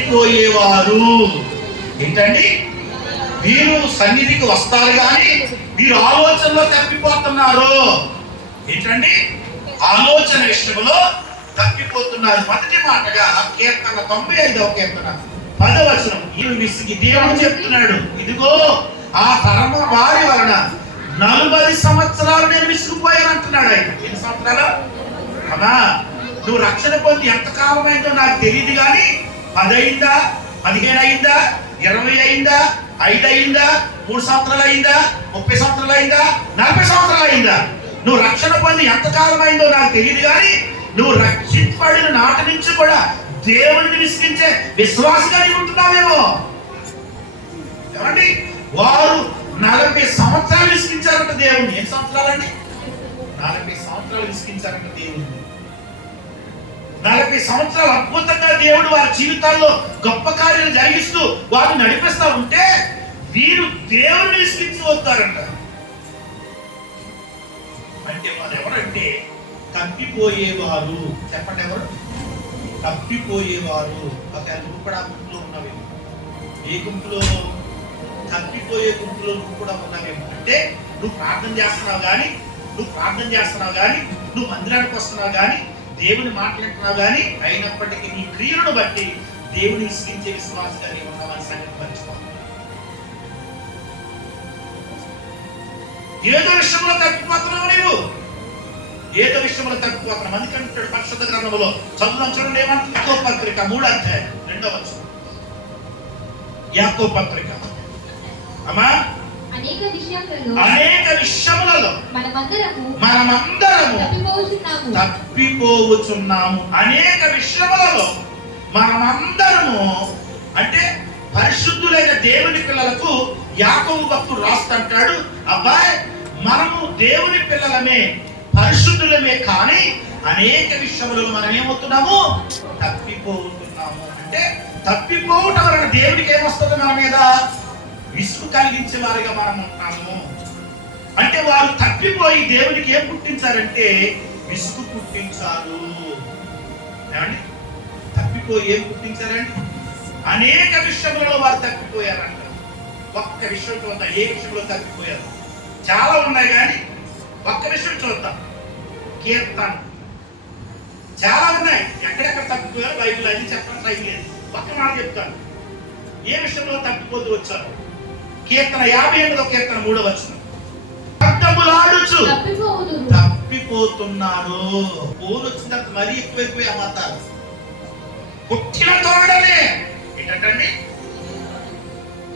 తప్పిపోయేవారు ఏంటండి? మీరు సన్నిధికి వస్తారు కానీ మీరు ఆలోచనలో తప్పిపోతున్నారు. ఏంటండి? ఆలోచన విషయంలో తప్పిపోతున్నారు. మొదటి మాటగా కీర్తన తొంభై ఐదవ కీర్తన పదవచనం ఈ విసిగి దేవుడు చెప్తున్నాడు ఇదిగో ఆ తరమ వారి వలన నలభై సంవత్సరాలు నేను విసిగిపోయాను అంటున్నాడు ఆయన. ఎన్ని సంవత్సరాలు? అమ్మా నువ్వు రక్షణ పొంది ఎంత కాలం అయిందో నాకు తెలియదు కానీ పది అయిందా పదిహేను అయిందా? ఇరవై అయిందా? ఐదు అయిందా? మూడు సంవత్సరాలు అయిందా? ముప్పై సంవత్సరాలు అయిందా? నలభై సంవత్సరాలు అయిందా? నువ్వు రక్షణ పొంది ఎంత కాలం అయిందో నాకు తెలియదు కానీ నువ్వు రక్షింపబడిన నాటి నుంచి కూడా దేవుడిని విసిగించే విశ్వాసంగా నీవు ఉంటున్నావేమో? ఏమండి? వారు నలభై సంవత్సరాలు విసిగించారంట దేవుణ్ణి. ఎన్ని సంవత్సరాలండి? నలభై సంవత్సరాలు విసిగించారంట దేవుణ్ణి. నలభై సంవత్సరాలు అద్భుతంగా దేవుడు వారి జీవితాల్లో గొప్ప కార్యాలు జరిగిస్తూ వారు నడిపిస్తా ఉంటే వీరు దేవుడిని విసిగించి వస్తారంట. అంటే వారు ఎవరంటే తప్పిపోయేవారు. చెప్పండి ఎవరు? తప్పిపోయేవారు. ఒక నువ్వు కూడా ఆ గుంపులో ఉన్నావేమో ఏ గుంపులో? తప్పిపోయే గుంపులో నువ్వు కూడా ఉన్నావేమో అంటే నువ్వు ప్రార్థన చేస్తున్నావు కానీ నువ్వు ప్రార్థన చేస్తున్నావు కానీ నువ్వు మందిరానికి వస్తున్నావు కానీ దేవుని మాట్లాడుతున్నావు కానీ అయినప్పటికీ నీ క్రియలను బట్టి దేవుని ఇసుకించే విశ్వాసంగా నీవు ఉన్నావని సంగతి మర్చిపో ఏదో విషయంలో తగ్గిపోతున్నావు నీవు. ఏదో విషయంలో తగ్గిపోతున్నావు. అందుకంటాడు పరిశుద్ధ గ్రంథంలో. చదువు చూడండి ఏమంటుంది యాకో పత్రిక మూడు అధ్యాయం రెండవ యాకో పత్రిక. అమ్మా అనేక విషయములలో మనమందరము తప్పిపోవచ్చున్నాము. అనేక విషయములలో మనమందరము అంటే పరిశుద్ధులైన దేవుని పిల్లలకు యాకోబు భక్తుడు రాస్తుంటాడు అబ్బాయి మనము దేవుని పిల్లలమే పరిశుద్ధులమే కానీ అనేక విషయములలో మనం ఏమవుతున్నాము తప్పిపోతున్నాము. అంటే తప్పిపోవటం వలన దేవునికి ఏమొస్తుంది మన మీద? విసుగు కలిగించే వారిగా మనం ఉంటాము. అంటే వారు తప్పిపోయి దేవునికి ఏం పుట్టించారంటే విసుగు పుట్టించారు. ఏమండి? తప్పిపోయి ఏం పుట్టించారండి? అనేక విషయంలో వారు తప్పిపోయారంట. ఒక్క విషయం చూద్దాం. ఏ విషయంలో తప్పిపోయారు? చాలా ఉన్నాయి కానీ ఒక్క విషయం చూద్దాం. కీర్తన. చాలా ఉన్నాయి. ఎక్కడెక్కడ తప్పిపోయారు బైబిల్ అది చెప్పడం టైం లేదు. ఒక్క మాట చెప్తాను. ఏ విషయంలో తప్పిపోతూ వచ్చారు? కీర్తన యాభై ఎనిమిదో కీర్తన మూడో వచ్చిన తప్పిపోవుదురు తప్పిపోతున్నారు. ఫోన్ వచ్చిన తర్వాత మరీ ఎక్కువైపోయి అమ్మతారు పుట్టిన తోడనే ఏంటంటే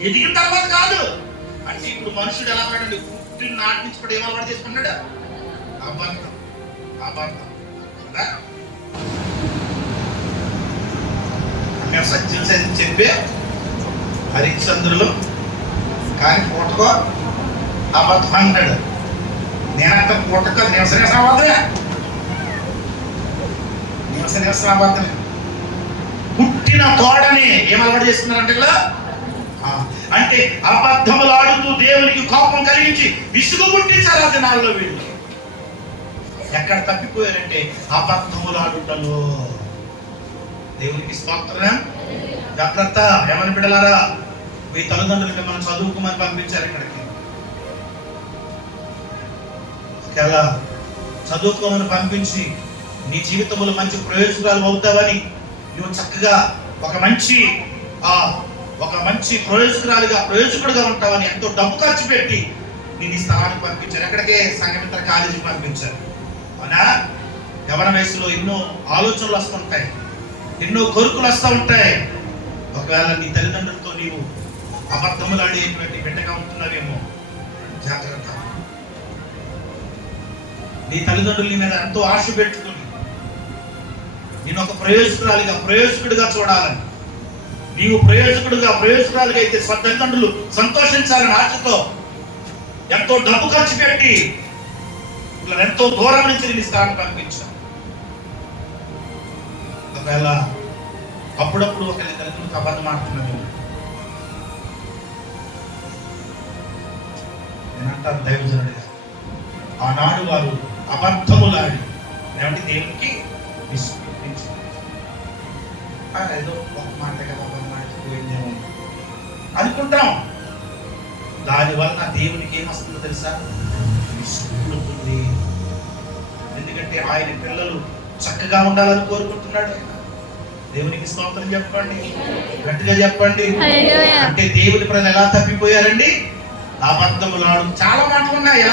ఎదిగిన తర్వాత కాదు. అంటే ఇప్పుడు మనుషుడు ఎలా ఉన్నాడండి? పుట్టిన నాటి నుంచి కూడా ఏం అలవాటు చేసుకున్నాడు అబద్ధం అబద్ధం కదా? మేము సత్యం సత్యం చెప్పే హరిశ్చంద్రులు కానీ పూటకో అబద్ధం అంటాడు నేనంత పూటకో నివస నివసం అబద్ధమే నివస నివసం అబద్ధమే పుట్టిన తోడని ఏం అలవాటు చేసుకున్నారంటే ఇలా? అంటే అబద్ధములు ఆడుతూ దేవునికి కోపం కలిగించి విసుగు పుట్టించారు ఆ దినాల్లో వీళ్ళు? ఎక్కడ తప్పిపోయారంటే అబద్ధములు ఆడుటలో. దేవునికి స్తోత్రం. జాగ్రత్త ఏమని బిడలారా మీ తల్లిదండ్రులు మిమ్మల్ని చదువుకోమని పంపించారు ఇక్కడికి. ఒకవేళ చదువుకోమని పంపించి నీ జీవితంలో మంచి ప్రయోజనాలు అవుతావని నువ్వు చక్కగా ఒక మంచి ఆ ఒక మంచి ప్రయోజకురాలుగా ప్రయోజకుడుగా ఉంటావని ఎంతో డబ్బు ఖర్చు పెట్టి నేను ఈ స్థలానికి పంపించారు. ఎక్కడికే సంగమిత్ర కాలేజీకి పంపించారు. అవునా? యవన వయసులో ఎన్నో ఆలోచనలు వస్తుంటాయి ఎన్నో కోరికలు వస్తూ ఉంటాయి. ఒకవేళ నీ తల్లిదండ్రులతో నీవు అబద్ధములాడేటువంటి బిడ్డగా ఉంటున్నావేమో. జాగ్రత్త. నీ తల్లిదండ్రులు మీద ఎంతో ఆశ పెట్టుకుని నేను ఒక ప్రయోజకురాలిగా ప్రయోజకుడిగా చూడాలని. నీవు ప్రయోజకుడిగా ప్రయోజకురాలుగా అయితే తల్లిదండ్రులు సంతోషించాలని ఆశతో ఎంతో డబ్బు ఖర్చు పెట్టి ఎంతో దూరం నుంచి నేను స్థానం పంపించాను. ఒకవేళ అప్పుడప్పుడు ఒకరి తల్లిదండ్రులకు అబద్ధం ఆడుతున్నాను నేనంటాను దైవజనుడిగా. ఆనాడు వారు అబద్ధములాడి ఏమంటే దేవునికి విశ్వసించారు "ఆ, ఏదో ఒక మాట కదా ఒక మాట పోయిందేమో అనుకుంటాం. దానివల్ల దేవునికి ఏమొస్తుందో తెలుసా? విసుగుతుంది ఎందుకంటే ఆయన పిల్లలు చక్కగా ఉండాలని కోరుకుంటున్నాడు ఆయన. దేవునికి స్తోత్రం చెప్పండి. గట్టిగా చెప్పండి. అంటే దేవుని ప్రజలు ఎలా తప్పిపోయారండి? అబద్ధములాడు. చాలా మాటలు ఉన్నాయి